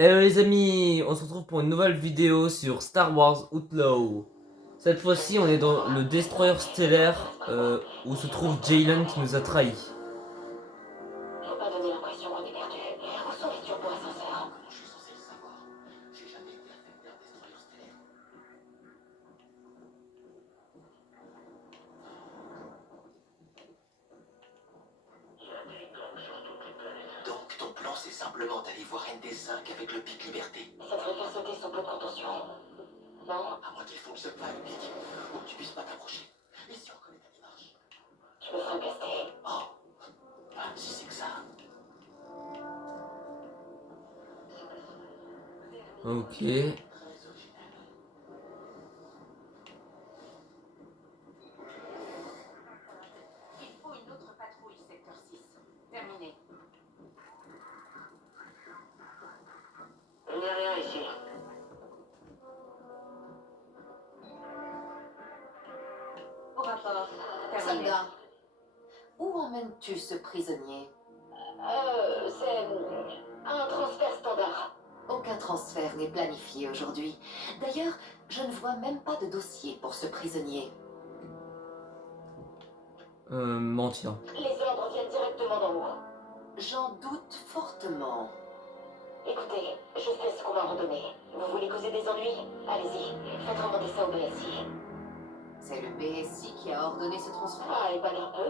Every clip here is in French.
Hello les amis, on se retrouve pour une nouvelle vidéo sur Star Wars Outlaw. Cette fois-ci, on est dans le destroyer stellaire où se trouve Jaylen qui nous a trahis. Faut pas donner l'impression qu'on est perdu. Où sont les turbos ascenseurs? Comment je suis censé le savoir? J'ai jamais été affecté d'un destroyer stellaire. Il y a des gangs sur toutes les planètes. Donc ton plan c'est simplement d'aller voir ND5 avec le pic liberté. Ça devrait faire sauter son pot de contention. Non? À moins qu'il fonctionne pas le pic, ou que tu puisses pas t'approcher. Et si on reconnaît ta démarche? Je me ferai caster. Oh, ah, si c'est que ça. Ok. Très original. Il faut une autre patrouille, secteur 6. Terminé. Il n'y a rien ici. Au rapport. Terminé. Soldat, où emmènes-tu ce prisonnier? C'est un transfert standard. Aucun transfert n'est planifié aujourd'hui. D'ailleurs, je ne vois même pas de dossier pour ce prisonnier. Mentir. Les ordres viennent directement d'en haut. J'en doute fortement. Écoutez, je sais ce qu'on m'a ordonné. Vous voulez causer des ennuis? Allez-y, faites remonter ça au BSI. C'est le BSI qui a ordonné ce transfert. Ah, et pas l'air peu.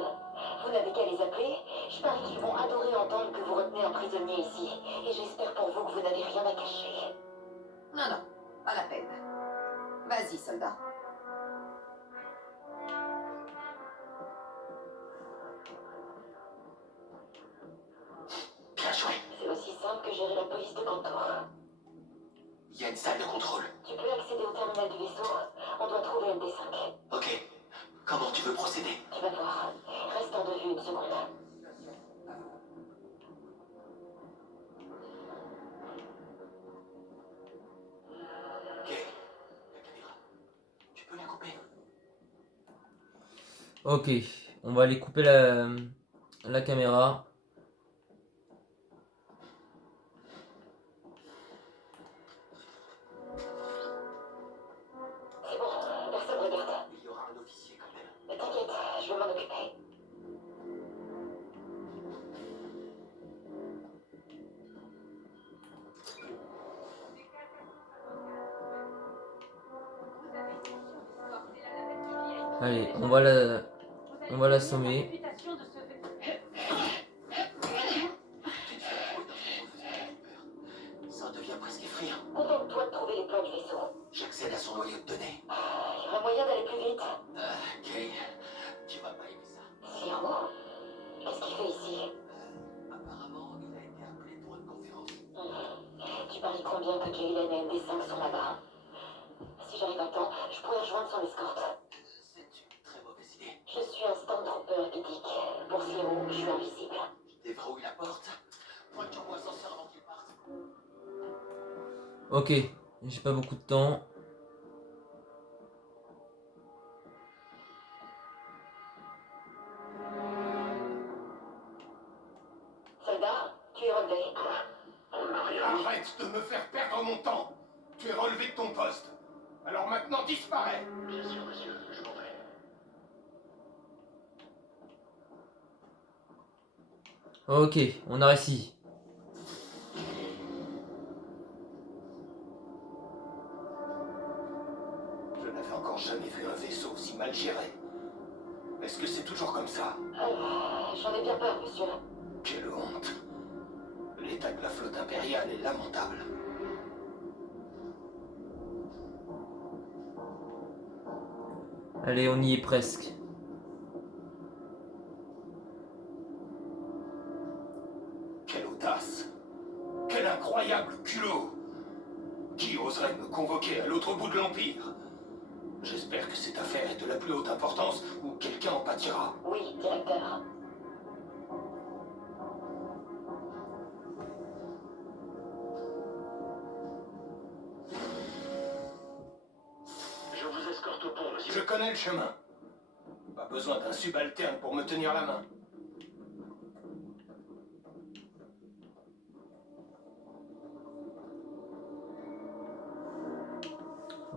Vous n'avez qu'à les appeler. Je parie qu'ils vont adorer entendre que vous retenez un prisonnier ici. Et j'espère pour vous que vous n'avez rien à cacher. Non, non, pas la peine. Vas-y, soldat. Bien joué. C'est aussi simple que gérer la police de Cantor. Il y a une salle de contrôle. Tu peux accéder au terminal du vaisseau. On doit trouver MD5. Ok. Comment tu veux procéder? Tu vas voir. Reste en de vue une seconde. Ok. La caméra. Tu peux la couper? Ok, on va aller couper la caméra. C'est bon, personne regarde. Il y aura un officier quand même. Mais t'inquiète, je vais m'en occuper. Allez, on va l'assommer. Tu te fais embrouiller dans une conversation de peur. Ça devient presque effrayant. Contente-toi de trouver les plans du vaisseau. J'accède à son noyau de données. Il y aura moyen d'aller plus vite. Ok. Tu vas pas aimer ça. Zéro. Qu'est-ce qu'il fait ici? Apparemment, il a été appelé pour une conférence. Tu paries combien que Jaylen et MD5 sont là-bas? Si j'arrive à temps, je pourrais rejoindre son escorte. C'est une très mauvaise idée. Je suis un Stormtrooper éthique. Pour Zéro, je suis invisible. Je déverrouille la porte. Pointe sur moi ascenseur avant qu'il parte. Ok, j'ai pas beaucoup de temps. Soldat, tu es relevé. On n'a rien. Arrête de me faire perdre mon temps. Tu es relevé de ton poste. Alors maintenant disparais. Bien sûr, monsieur, je m'en vais. Ok, on a réussi. Je n'avais encore jamais vu un vaisseau aussi mal géré. Est-ce que c'est toujours comme ça? J'en ai bien peur, monsieur. Quelle honte. L'état de la flotte impériale est lamentable. Allez, on y est presque. Quelle audace. Quel incroyable culot. Qui oserait me convoquer à l'autre bout de l'Empire? J'espère que cette affaire est de la plus haute importance ou quelqu'un en pâtira. Oui, directeur. Je vous escorte au pont, monsieur. Je connais le chemin. Pas besoin d'un subalterne pour me tenir la main.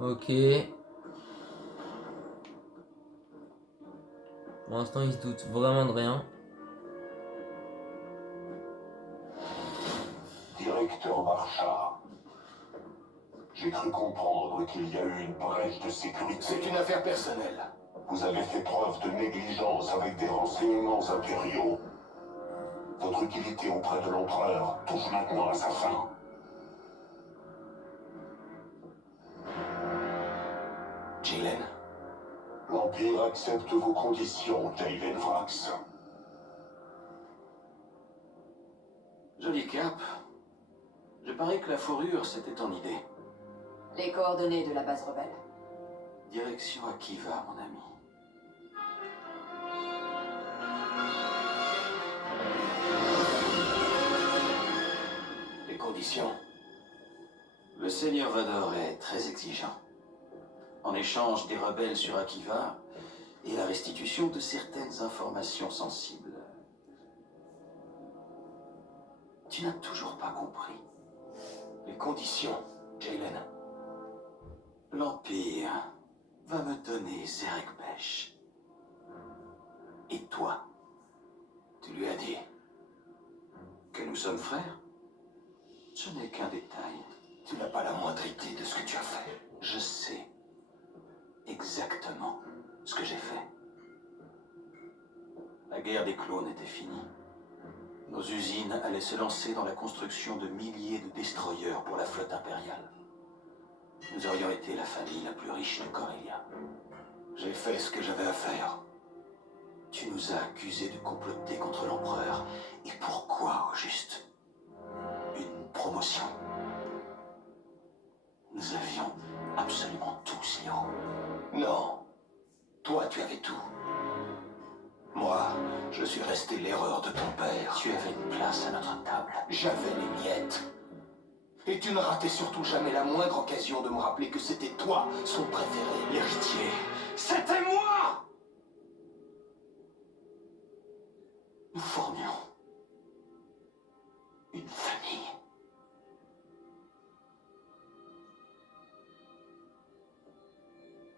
Ok. Pour l'instant, il se doute vraiment de rien. Directeur Marchard, j'ai cru comprendre qu'il y a eu une brèche de sécurité. C'est une affaire personnelle. Vous avez fait preuve de négligence avec des renseignements impériaux. Votre utilité auprès de l'empereur touche maintenant à sa fin. Jaylen, L'Empire accepte vos conditions, Jaylen Vrax. Joli cap. Je parie que la fourrure, c'était ton idée. Les coordonnées de la base rebelle. Direction Akiva, mon ami. les conditions. Le seigneur Vador est très exigeant. En échange des rebelles sur Akiva et la restitution de certaines informations sensibles. Tu n'as toujours pas compris. Les conditions, Jaylen. L'Empire va me donner Zerekbesh. Et toi, Tu lui as dit. que nous sommes frères? Ce n'est qu'un détail. Tu n'as pas la moindre idée de ce que tu as fait. Je sais exactement ce que j'ai fait. La guerre des clones était finie. Nos usines allaient se lancer dans la construction de milliers de destroyers pour la flotte impériale. Nous aurions été la famille la plus riche de Corellia. J'ai fait ce que j'avais à faire. Tu nous as accusés de comploter contre l'empereur. Et pourquoi, au juste? Une promotion. Nous avions absolument tout, Siro. Non. Toi, tu avais tout. Moi, je suis resté l'erreur de ton père. Tu avais une place à notre table. J'avais les miettes. Et tu ne ratais surtout jamais la moindre occasion de me rappeler que c'était toi, son préféré, l'héritier. C'était moi! Nous formions une famille.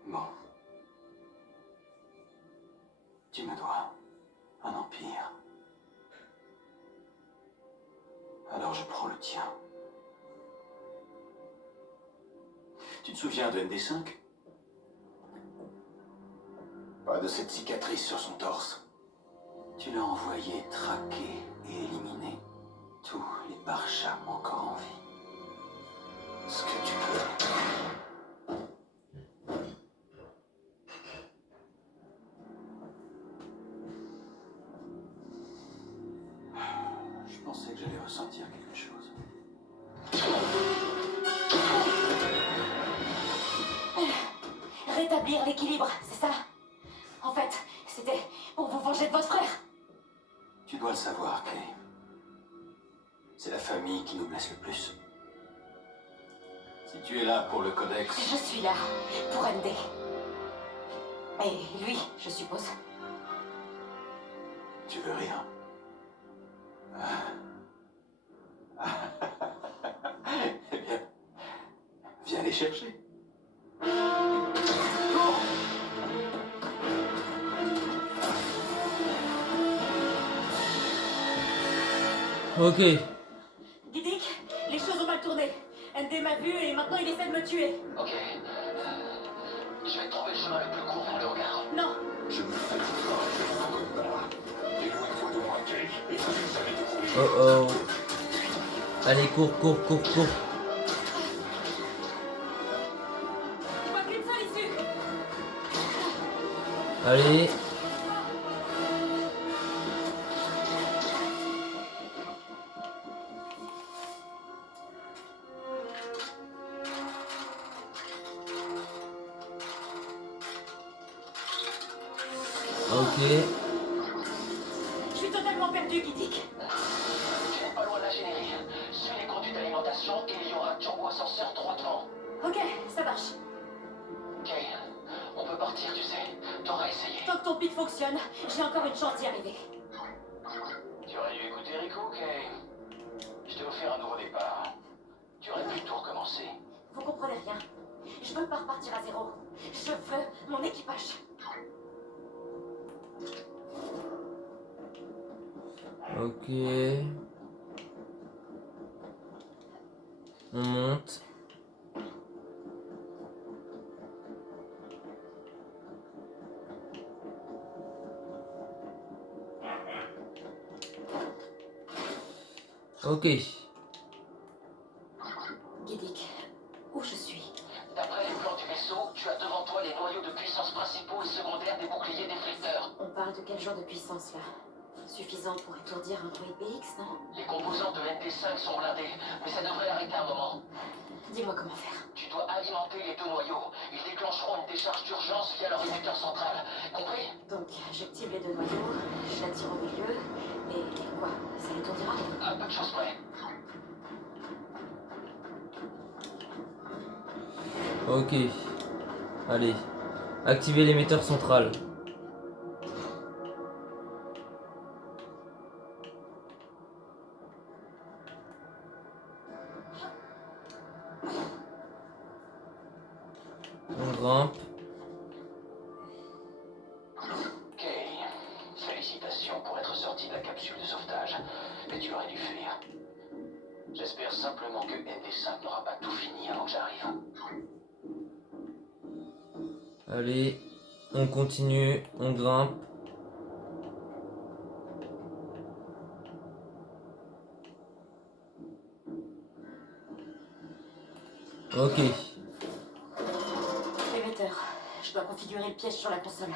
Bon. Tu me dois un empire. Alors je prends le tien. Tu te souviens de ND5? Pas de cette cicatrice sur son torse. Tu l'as envoyé traquer et éliminer tous les Barcham encore en vie. Ce que tu peux. Je pensais que j'allais ressentir quelque chose. Rétablir l'équilibre, c'est ça? En fait, c'était pour vous venger de votre frère. Tu dois le savoir, Kay. C'est la famille qui nous blesse le plus. Si tu es là pour le codex, Je suis là pour ND. Et lui, je suppose. tu veux rire. Eh bien, viens les chercher. Ok. Didic, les choses ont mal tourné. ND m'a vu et maintenant il essaie de me tuer. Ok. Je vais trouver le chemin le plus court pour le regard. Non, Je me fais éloigne-toi de moi, Kay, et vous allez découvrir. Oh oh. Allez, cours, cours, cours, cours. je vois qu'une seule issue. Allez. Ok. Je suis totalement perdu, Didic. Tu n'es pas loin de l'ingénierie. Suis les conduits d'alimentation et il y aura un turbo-ascenseur droit devant. Ok, ça marche. Kay, on peut partir, tu sais. T'auras essayé. Tant que ton pit fonctionne, j'ai encore une chance d'y arriver. Tu aurais dû écouter Rico, Kay. Je t'ai offert un nouveau départ. Tu aurais pu tout recommencer. Vous comprenez rien. Je Je veux pas repartir à zéro. Je veux mon équipage. Ok. On monte. Ok. Guidic, où je suis? D'après les plans du vaisseau, tu as devant toi les noyaux de puissance principaux et secondaires des boucliers déflecteurs. On parle de quel genre de puissance là? Suffisant pour étourdir un droïde BX, non? Les composants de NT5 sont blindés, mais ça devrait arrêter un moment. Dis-moi comment faire. Tu dois alimenter les deux noyaux. Ils déclencheront une décharge d'urgence via leur émetteur central. Compris? Donc, j'active les deux noyaux, je la tire au milieu, et quoi? Ça l'étourdira? À peu de choses près. Ok. Allez. Activez l'émetteur central. On grimpe. Ok. Félicitations pour être sorti de la capsule de sauvetage. Mais tu aurais dû fuir. J'espère simplement que ND5 n'aura pas tout fini avant que j'arrive. Allez. On continue. On grimpe. Ok. Émetteur, je dois configurer le piège sur la console.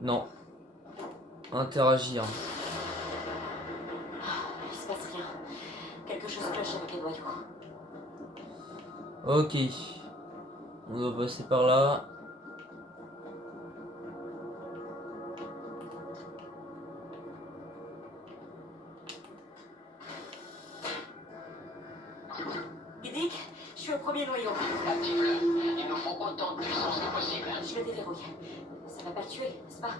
Non. Interagir. Il se passe rien. Quelque chose cloche avec les noyaux. Ok. On doit passer par là. Guidic, je suis au premier noyau. Active-le. Il nous faut autant de puissance que possible. Je le déverrouille. Ça va pas le tuer, n'est-ce pas?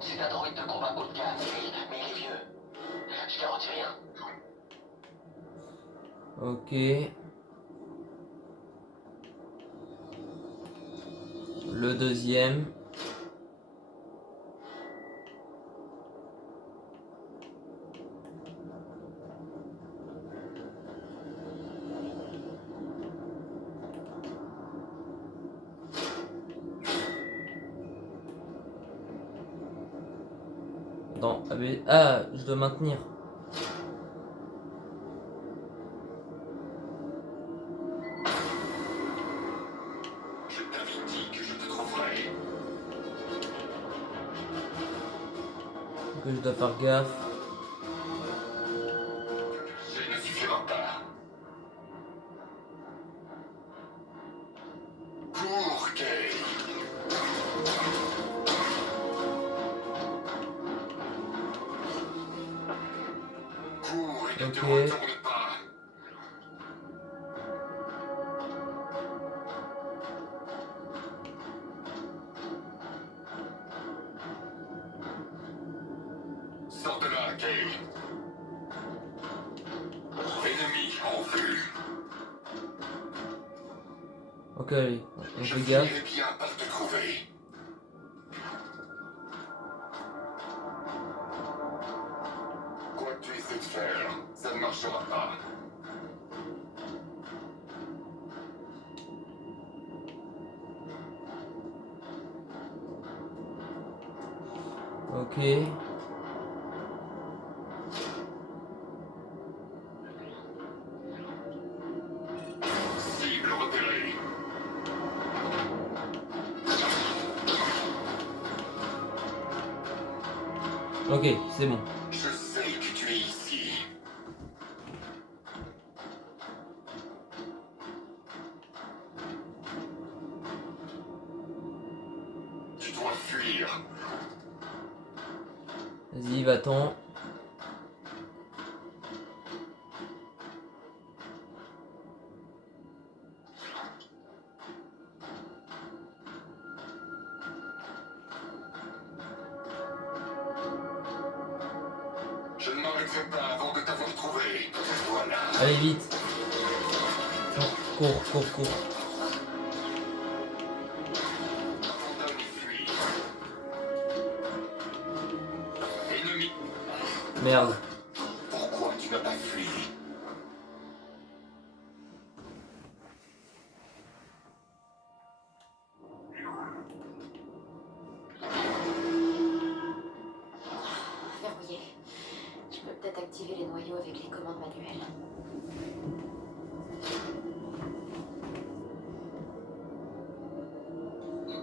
C'est un droïde de combat haut de gamme, oui, mais il est vieux. Je garantis rien. Ok. Le deuxième. Non, ah, je dois maintenir. Je t'avais dit que je te trouverais. Que je dois faire gaffe. Ce ne suffira pas. Pour Kay. Cours et ne te Ok. retourne pas. Sors de là, Kay. Ennemi en vue. Ok, allez, on Je fait gaffe. finirai bien par te trouver. Quoi que tu essaies de faire, ça ne marchera pas. Ok. Cible repérée. Ok, c'est bon. Je sais que tu es ici. Tu dois fuir. Vas-y, va-t'en. Je ne m'arrêterai pas avant de t'avoir trouvé. Voilà. Allez, vite. cours. Ennemi, Merde. pourquoi tu n'as pas fui? Verrouillé. Je peux peut-être activer les noyaux avec les commandes manuelles.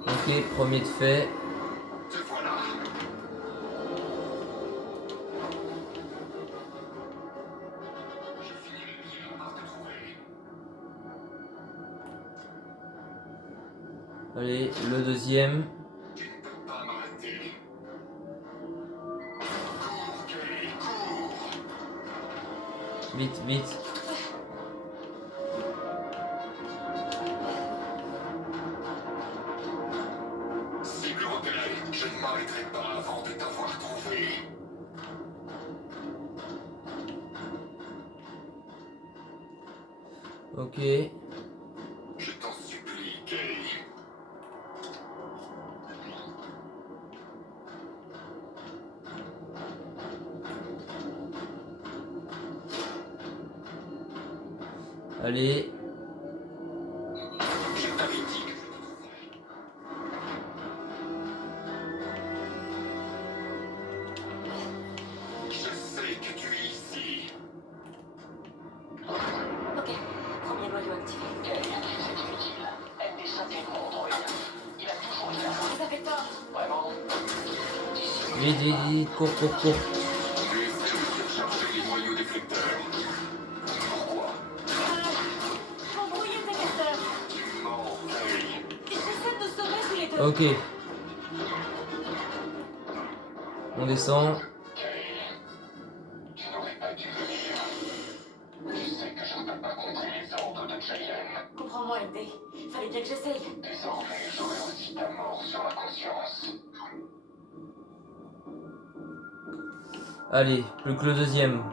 Ok, premier de fait. Te voilà. Je finirai bien par te trouver. Allez, le deuxième. Tu ne peux pas m'arrêter. Cours, Kay, cours. Vite. Cible repérée, je ne m'arrêterai pas avant de t'avoir trouvé. Ok. Je t'en supplie, Kay. Allez. Je t'avais dit que je te trouverais. Je sais que tu es ici. Ok, premier noyau activé. Kay, c'est inutile. ND5 est mon droïde. Il a toujours été là. Vous avez tort. Vraiment? Vite, cours. Tu essaies de surcharger les noyaux déflecteurs. Pourquoi? Embrouillez tes capteurs. Tu mens, Kay. J'essaie de nous sauver tous les deux. Ok. On descend. Kay, tu n'aurais pas dû venir. Je sais que je ne peux pas contrer les ordres de Jalen. Comprends-moi, MD. Fallait bien que j'essaye. Désormais, j'aurai aussi ta mort sur la conscience. Allez, plus que le deuxième.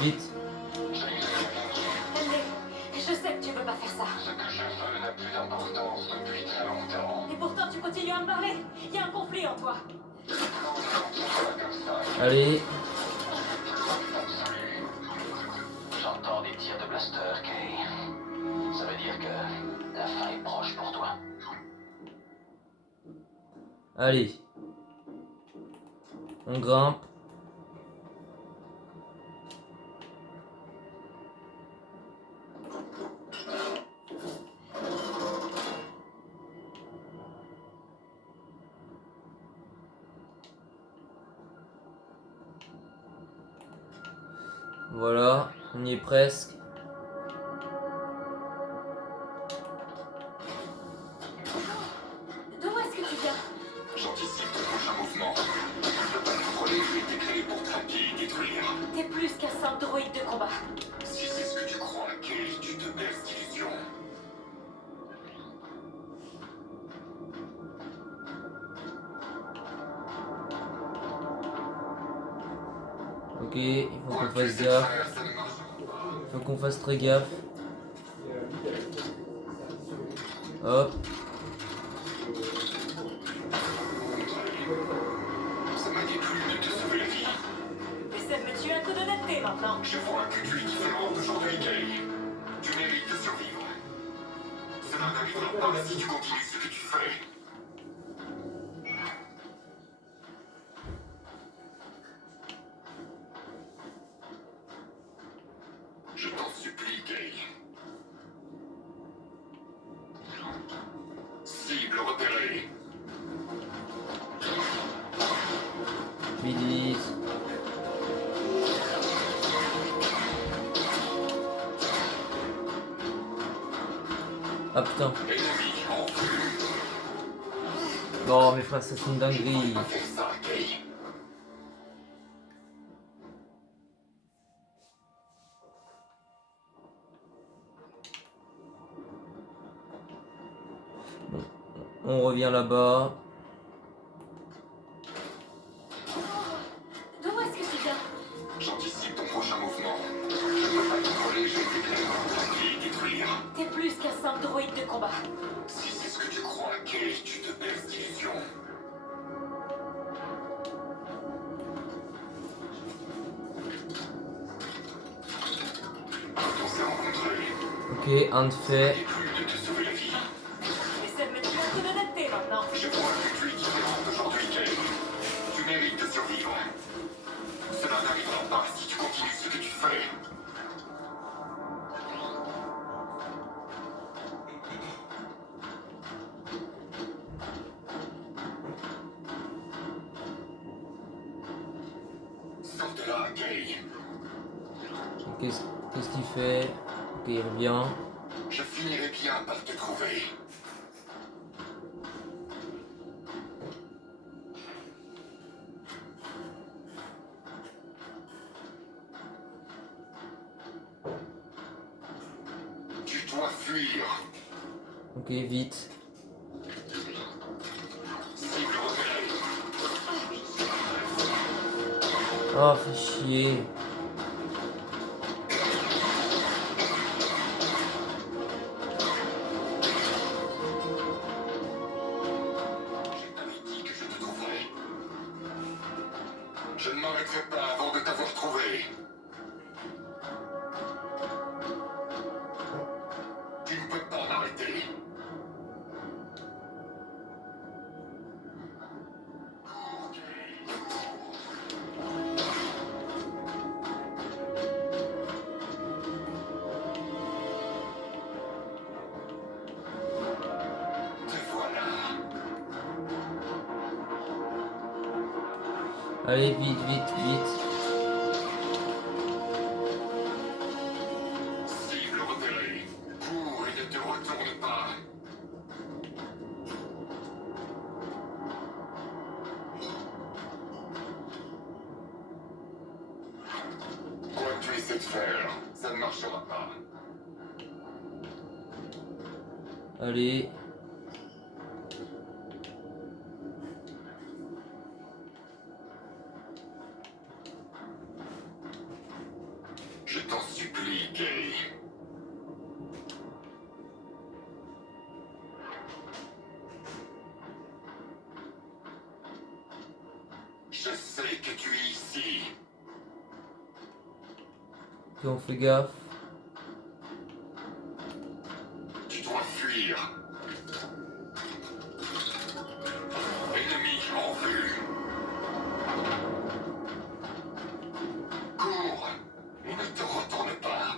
Vite. MD, je sais que tu peux pas faire ça. Ce que je veux n'a plus d'importance depuis très longtemps. Et pourtant, tu continues à me parler. Il y a un conflit en toi. Non, pas comme ça. Allez. Absolu. J'entends des tirs de blaster, Kay. Ça veut dire que la fin est proche pour toi. Allez. On grimpe. Voilà, on y est presque. D'où est-ce que tu viens? J'anticipe ton prochain mouvement. Ne pas contrôler était créé pour traquer et détruire. T'es plus qu'un simple droïde de combat. Si c'est ce que tu crois, Kay, tu te berces d'illusions. Ok, il faut qu'on fasse gaffe. Il faut qu'on fasse très gaffe. Hop. Ça m'a déplu de te sauver la vie. Essaie de me tuer un coup d'honnêteté maintenant. Je vois que tu es différent d'aujourd'hui, Kay. Tu mérites de survivre. Cela n'arrivera pas si tu continues ce que tu fais. Je t'en supplie, Kay. Cible repérée. Vite. Ah putain. Ennemi en vue. Non mais frère, ça c'est une dinguerie. Pas faire ça, Kay. On revient là-bas. D'où est-ce que tu viens? J'anticipe ton prochain mouvement. Je ne peux pas contrôler, je vais t'éclairer, traquer et détruire. T'es plus qu'un simple droïde de combat. Si c'est ce que tu crois, Kay, tu te baisses d'illusion. Quand on s'est rencontrés, Ok, un de fait. j'ai cru de te sauver la vie. Essaie de me dire un coup d'honnêteté maintenant. Je vois que tu es différente aujourd'hui, Kay. Tu mérites de survivre. Cela n'arrivera pas si tu continues ce que tu fais. Sors de là, Kay. Qu'est-ce qu'il fait? Ok, il revient. Je finirai bien par te trouver. Tu dois fuir. Ok, vite. Cible repérée. Oh, fait chier. Je t'avais dit que je te trouverais. Je ne m'arrêterai pas avant de t'avoir trouvé. Tu ne peux pas m'arrêter. Te voilà. Allez, vite, vite, vite. Cible repérée. Cours et ne te retourne pas. Quoi que tu essaies de faire, ça ne marchera pas. Allez. Je t'en supplie, Kay. Je sais que tu es ici. Ok, on fait gaffe. Tu dois fuir. Ennemi en vue. Cours et ne te retourne pas.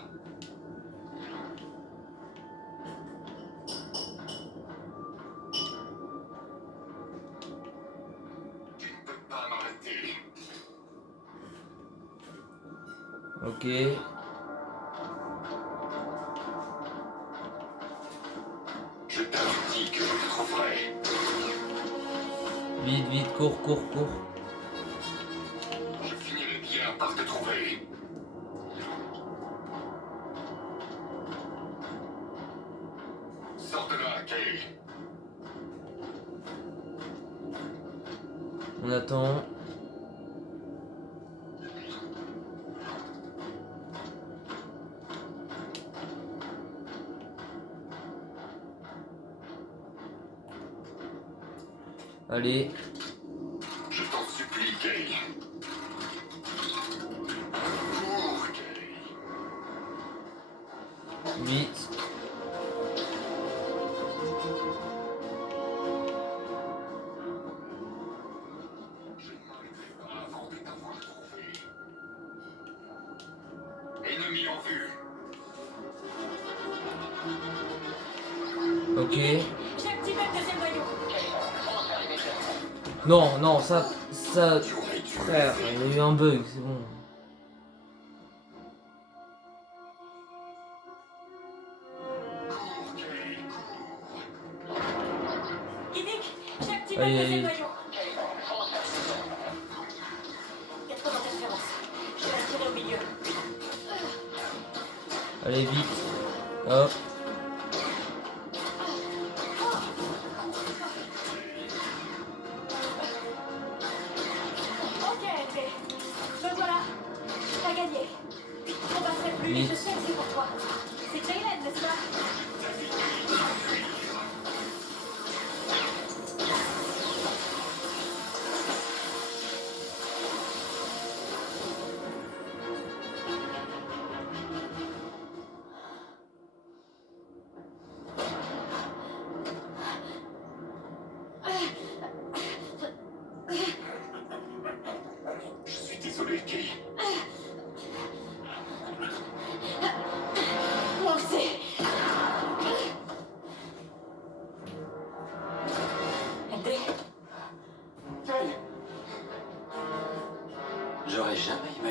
Tu ne peux pas m'arrêter. Ok. Je t'avais dit que je te trouverais. Vite, vite, cours, cours, cours. Je finirai bien par te trouver. Sors de là, Kay. On attend. Allez. Je t'en supplie, Kay. Cours, Kay. Vite. Je ne m'arrêterai pas avant de t'avoir trouvé. Ennemi en vue. Ok. J'ai activé le deuxième noyau. Non, non, ça... Tu aurais dû Frère, il y a eu un bug, c'est bon. cours, Kay, cours. Iddick, j'ai activé Allez, le deuxième allez. noyau. Il y a trop d'interférences. Je vais la tirer au milieu. Allez, vite. Hop.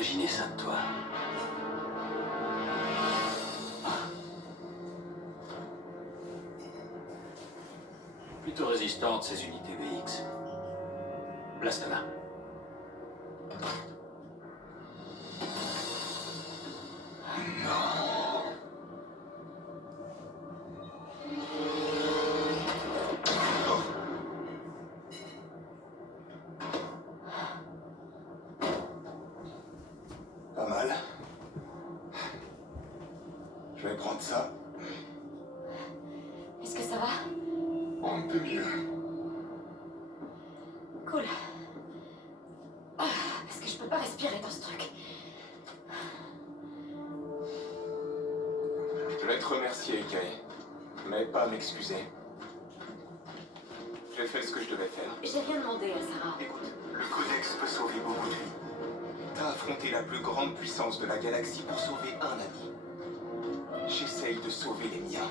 imaginer ça de toi. Plutôt résistantes, ces unités VX. Place-la. Pas mal. Je vais prendre ça. Est-ce que ça va? On ne peut mieux. Cool. Parce que je peux pas respirer dans ce truc. Je devais te remercier, Kay. Mais pas à m'excuser. J'ai fait ce que je devais faire. J'ai rien demandé à Sarah. Écoute, le Codex peut sauver beaucoup de vies. T'as affronté la plus grande puissance de la galaxie pour sauver un ami. J'essaye de sauver les miens.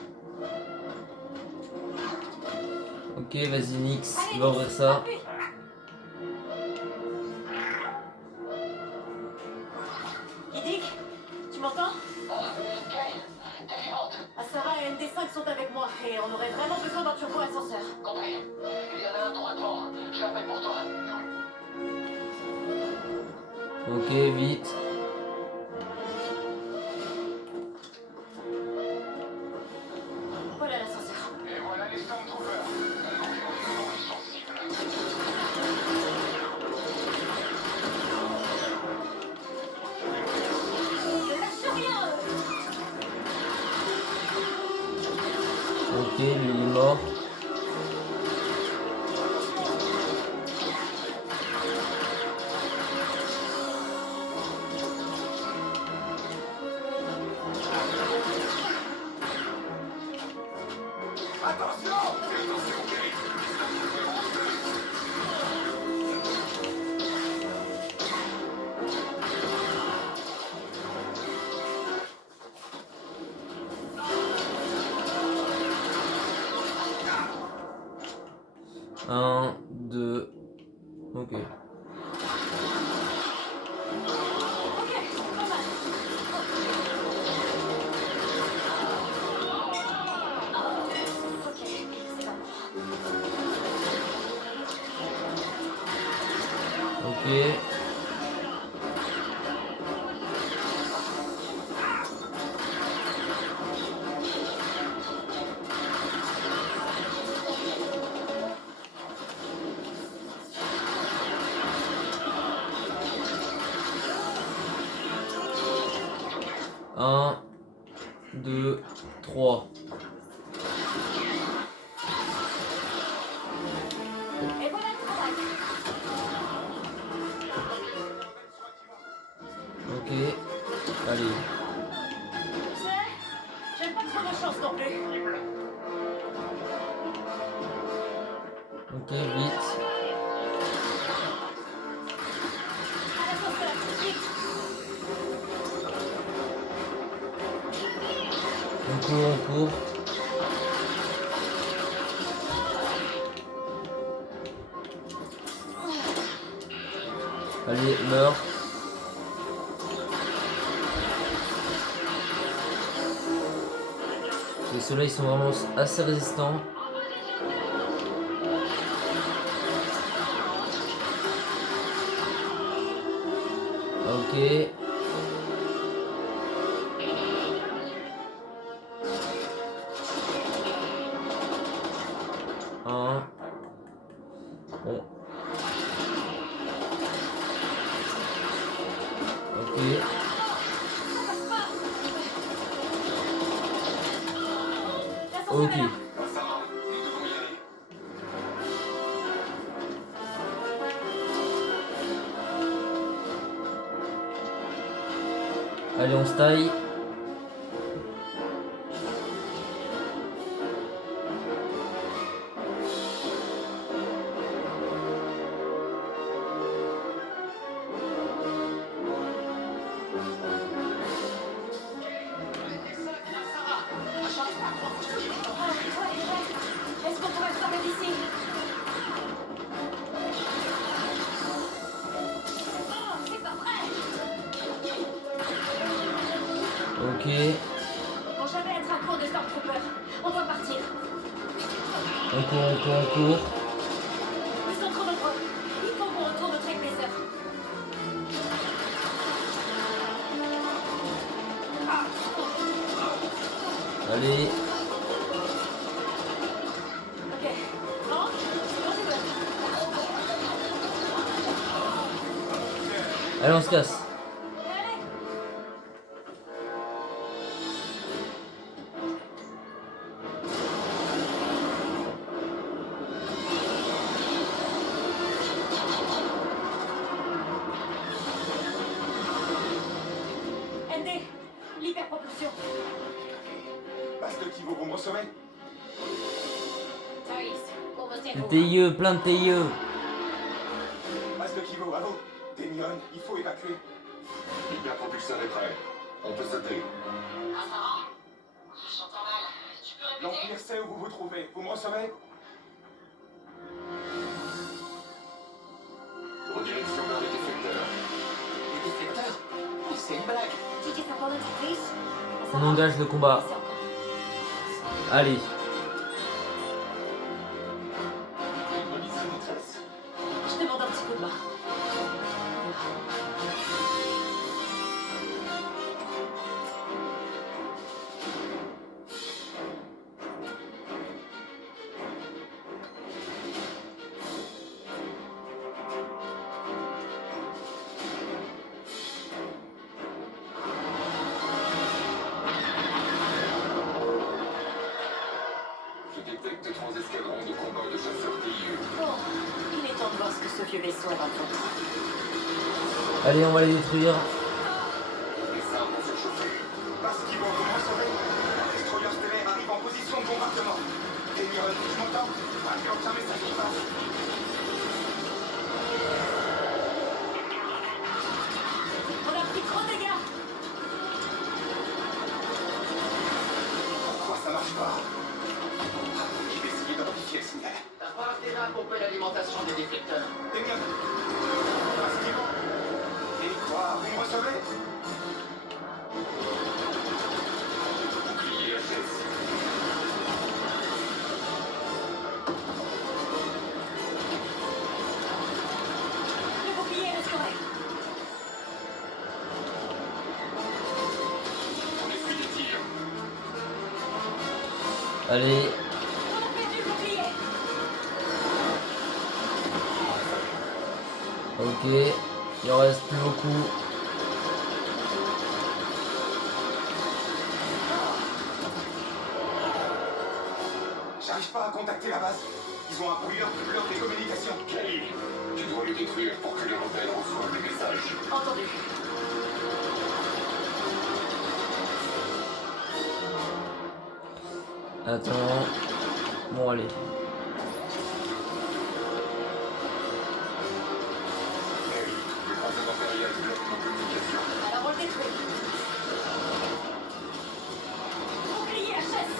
Ok, vas-y Nix, il va ouvrir ça. Idik, tu m'entends? Kay, t'es vivante. Sarah et ND5 sont avec moi et on aurait vraiment besoin d'un turbo ascenseur. Compris. Il y en a un droitement. Je l'appelle pour toi. Ok, vite. Voilà l'ascenseur. Et voilà les Stormtroopers. Ils sont cibles. Ne lâche rien! Ok, lui il est mort. Un, deux. Ok. Ok. Un, deux, trois. Et voilà le travail. Ok. Allez. Tu sais, j'aime pas trop de chance non plus. Ok, vite. À l'ascenseur, vite. On court, on court. Allez, meurs. Et ceux-là, ils sont vraiment assez résistants. Ok. Un. Bon. Ok. L'ascenseur Ok. est là. Allez, on se taille. Est-ce qu'on pourrait sortir d'ici? Oh, c'est pas vrai! Ok. Bon, jamais être à court de Stormtrooper. On doit partir. On court. Ils sont trop nombreux. Il faut qu'on retourne au Trek Blazer. Allez. Ok. Non, Allez, on se casse. allez. ND, l'hyperpropulsion. Base de Kivo, vous me recevez? Des TIE, plein de TIE. Base de Kivo, à vous. Demion, il faut évacuer. L'hyperpropulseur est prêt. On peut sauter. L'Empire sait où vous vous trouvez. Vous me recevez? Redirection vers les défecteurs. Les défecteurs? Mais c'est une blague. On engage le combat. Allez. Une police de détresse. Je demande un petit coup de main. Je détecte 3 escadrons de combat de chasseurs TIE. Bon, il est temps de voir ce que ce vieux vaisseau a dans le ventre. Allez, on va les détruire. Les armes ont surchauffé. Base Kivo, vous me recevez? Un destroyer stellaire arrive en position de bombardement. Demion, tu m'entends? Allez, aucun message qui passe. On a pris trop de dégâts. Pourquoi ça marche pas? Je vais essayer d'amplifier le signal. T'as pas intérêt à pomper l'alimentation des déflecteurs. Demion. Base Kivo. Et quoi? Vous me recevez? Bouclier HS. Le bouclier est restauré. On essuie les tirs. Allez. On a perdu le bouclier. Ok. Il en reste plus beaucoup. J'arrive pas à contacter la base. Ils ont un brouilleur qui bloque les communications. Kali, tu dois le détruire pour que les rebelles reçoivent des messages. Entendu. Attends. Bon, allez. Hey, les croiseurs impériales bloquent nos communications. Alors on le détruit. Bouclier HS.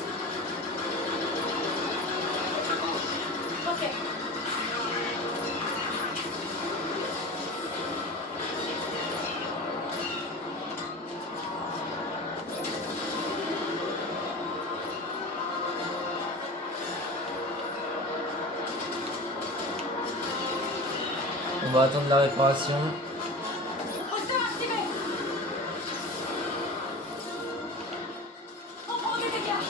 À gauche. Ok. On va attendre la réparation. Booster activé. On prend des dégâts.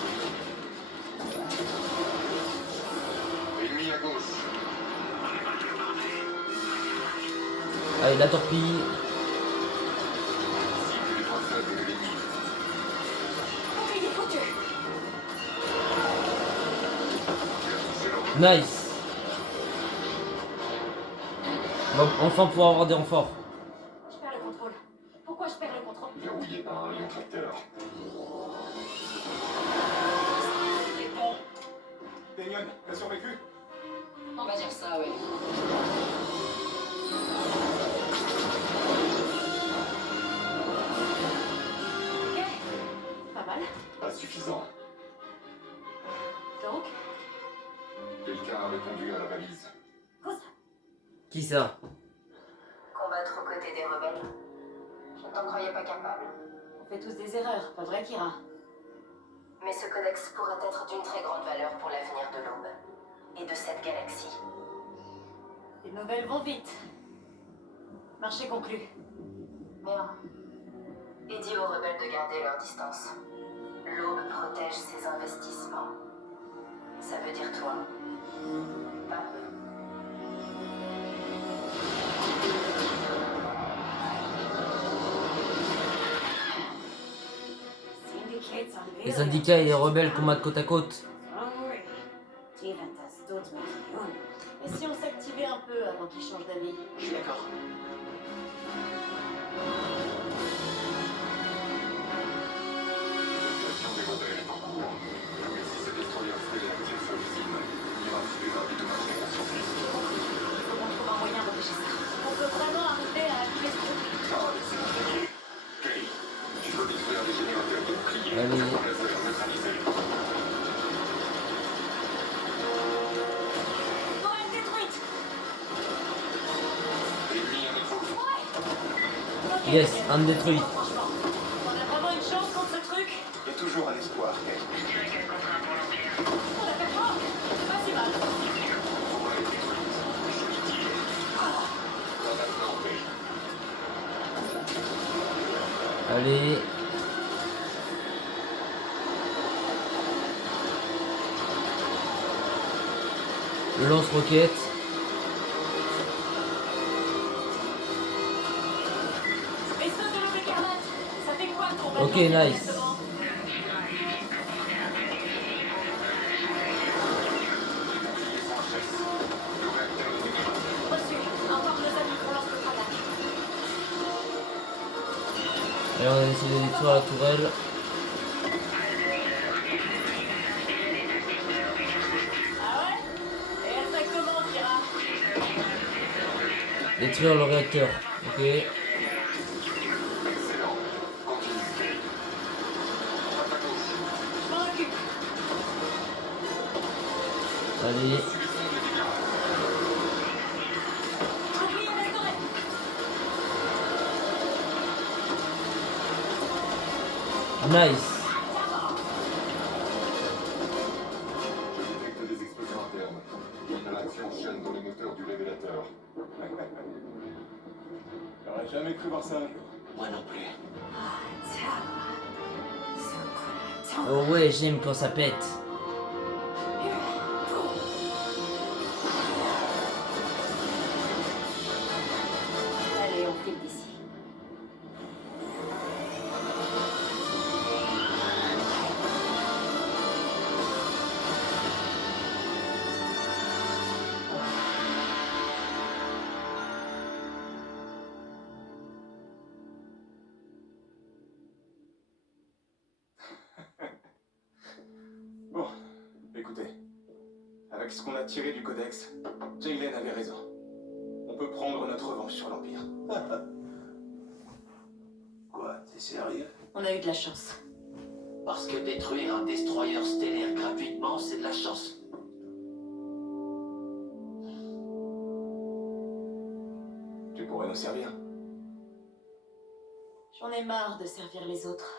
Ennemi à gauche. Allez, la torpille. Cible les points faibles de l'ennemi. Bouclier foutu. Nice. On va enfin pouvoir avoir des renforts. Je perds le contrôle. Pourquoi je perds le contrôle? Verrouillé par un rayon tracteur. Demion, t'as survécu? On va dire ça, oui. Ok. Pas mal. Pas suffisant. Donc, Quelqu'un a répondu à la balise. Qui ça? Combattre aux côtés des rebelles. Je ne t'en croyais pas capable. On fait tous des erreurs, pas vrai, Kira? Mais ce codex pourra être d'une très grande valeur pour l'avenir de l'Aube et de cette galaxie. Les nouvelles vont vite. Marché conclu. Bien. Et dis aux rebelles de garder leur distance. L'Aube protège ses investissements. Ça veut dire toi. Pas eux. Les syndicats et les rebelles combattent côte à côte. Et si on s'activait un peu avant qu'ils changent d'avis? Je suis d'accord. L'évacuation des rebelles est en cours. Mais si ces destroyers stellaires tirent sur l'usine, il va subir un dédommagement catastrophique. Il faut qu'on trouve un moyen d'empêcher ça. On peut vraiment arriver à activer ce truc. Ah, laissez-moi gagner. Kay, il faut détruire les générateurs de bouclier. Allez. Laser neutralisé. Forêt détruite! Ennemi à nouveau. Ok, Yes, ok. un détruit. Franchement, on a vraiment une chance contre ce truc? Il y a toujours un espoir, Kay. On a fait fort! C'est pas si mal. Pas maintenant, Kay. Allez. Le lance-roquette. Vaisseau de l'Aube écarlate! Ça fait quoi ton Ok, bâton, nice. exactement? Reçu. Informe nos amis qu'on lance notre attaque. Allez, on a essayé de détruire la tourelle. Ah ouais? Et elle fait comment, Kira? Détruire le réacteur. Ok. Excellent. Continue, Kay. Attaquons. Je m'en occupe. Allez. Bouclier restauré. Nice. Je détecte des explosions internes. Une réaction chaîne dans les moteurs du révélateur. J'aurais jamais cru voir ça un jour. Moi non plus. Oh ouais, j'aime quand ça pète. Allez, on file d'ici. Bon, écoutez. Avec ce qu'on a tiré du codex, Jaylen avait raison. On peut prendre notre revanche sur l'Empire. Quoi, t'es sérieux? On a eu de la chance. Parce que détruire un destroyer stellaire gratuitement, c'est de la chance. Tu pourrais nous servir. J'en ai marre de servir les autres.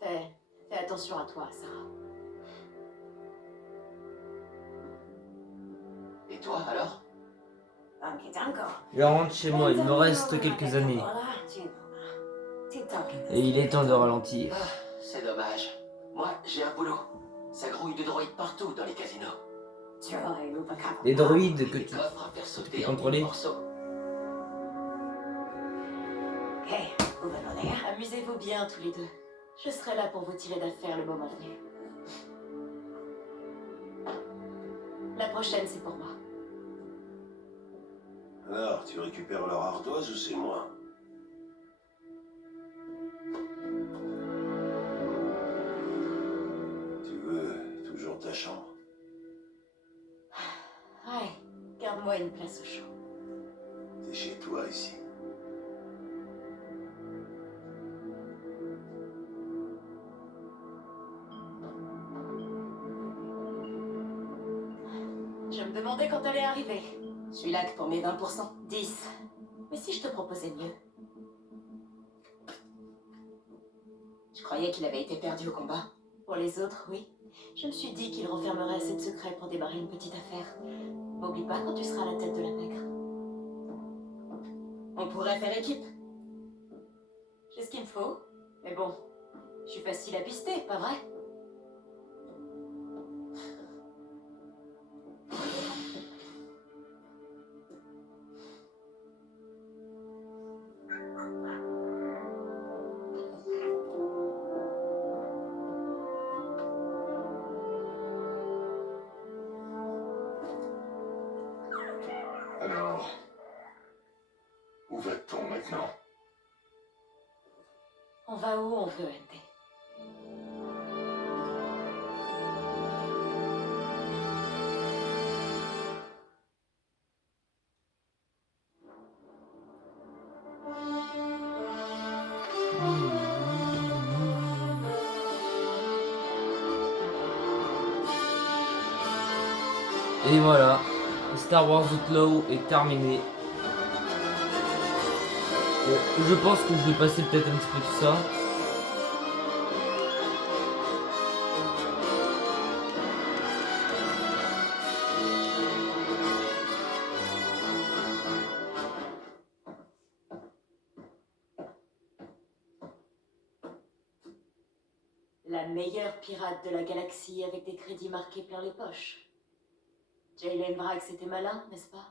Fais attention à toi, Sarah. Et toi, alors? Je rentre chez moi, il me reste quelques années. Et il est temps de ralentir. Ah, c'est dommage. Moi, j'ai un boulot. Ça grouille de droïdes partout dans les casinos. Des droïdes que Des tu... coffres à faire sauter en contrôler. mille morceaux. Amusez-vous bien tous les deux. Je serai là pour vous tirer d'affaire le moment venu. La prochaine, c'est pour moi. Alors, tu récupères leur ardoise ou c'est moi? Tu veux toujours ta chambre? Ouais, garde-moi une place au chaud. T'es chez toi ici. Je me demandais quand t'allais arriver. Je suis là que pour mes 20%. 10. Mais si je te proposais mieux? croyais qu'il avait été perdu au combat. Pour les autres, oui. Je me suis dit qu'il renfermerait assez de secrets pour démarrer une petite affaire. M'oublie pas quand tu seras à la tête de la pègre. On pourrait faire équipe. J'ai ce qu'il me faut. Mais bon, je suis facile à pister, pas vrai? Alors, où va-t-on maintenant? On va où on veut, NT. Et voilà, Star Wars Outlaw est terminé. Je pense que je vais passer peut-être un petit peu tout ça. La meilleure pirate de la galaxie avec des crédits marqués plein les poches. Jaylen Brax était malin, n'est-ce pas?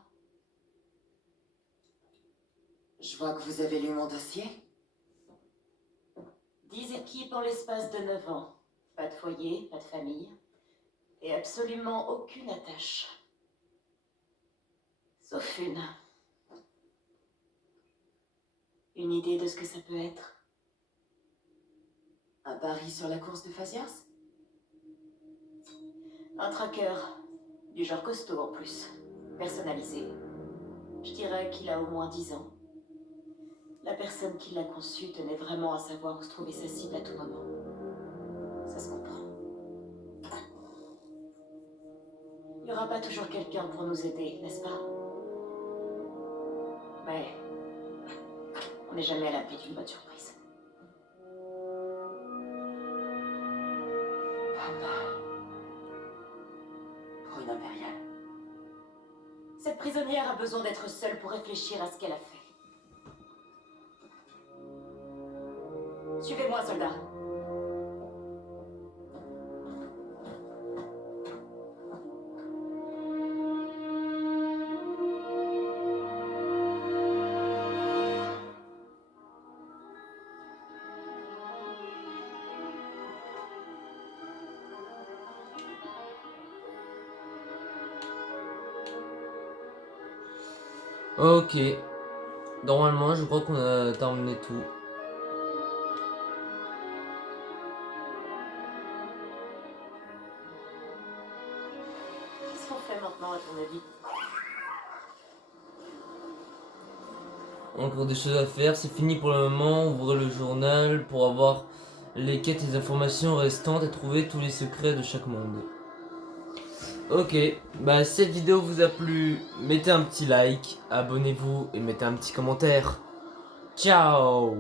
Je vois que vous avez lu mon dossier. 10 équipes en l'espace de 9 ans. Pas de foyer, pas de famille. Et absolument aucune attache. Sauf une. Une idée de ce que ça peut être? Un pari sur la course de Phazias? Un tracker. Du genre costaud en plus. Personnalisé. Je dirais qu'il a au moins 10 ans. La personne qui l'a conçu tenait vraiment à savoir où se trouvait sa cible à tout moment. Ça se comprend. Il n'y aura pas toujours quelqu'un pour nous aider, n'est-ce pas? Mais on n'est jamais à l'abri d'une bonne surprise. Pour une impériale. Cette prisonnière a besoin d'être seule pour réfléchir à ce qu'elle a fait. Suivez-moi, soldat. Ok. Normalement, je crois qu'on a terminé tout. Qu'est-ce qu'on fait maintenant, à ton avis? Encore des choses à faire, c'est fini pour le moment. Ouvrez le journal pour avoir les quêtes et les informations restantes et trouver tous les secrets de chaque monde. Ok, bah cette vidéo vous a plu, mettez un petit like, abonnez-vous et mettez un petit commentaire. Ciao!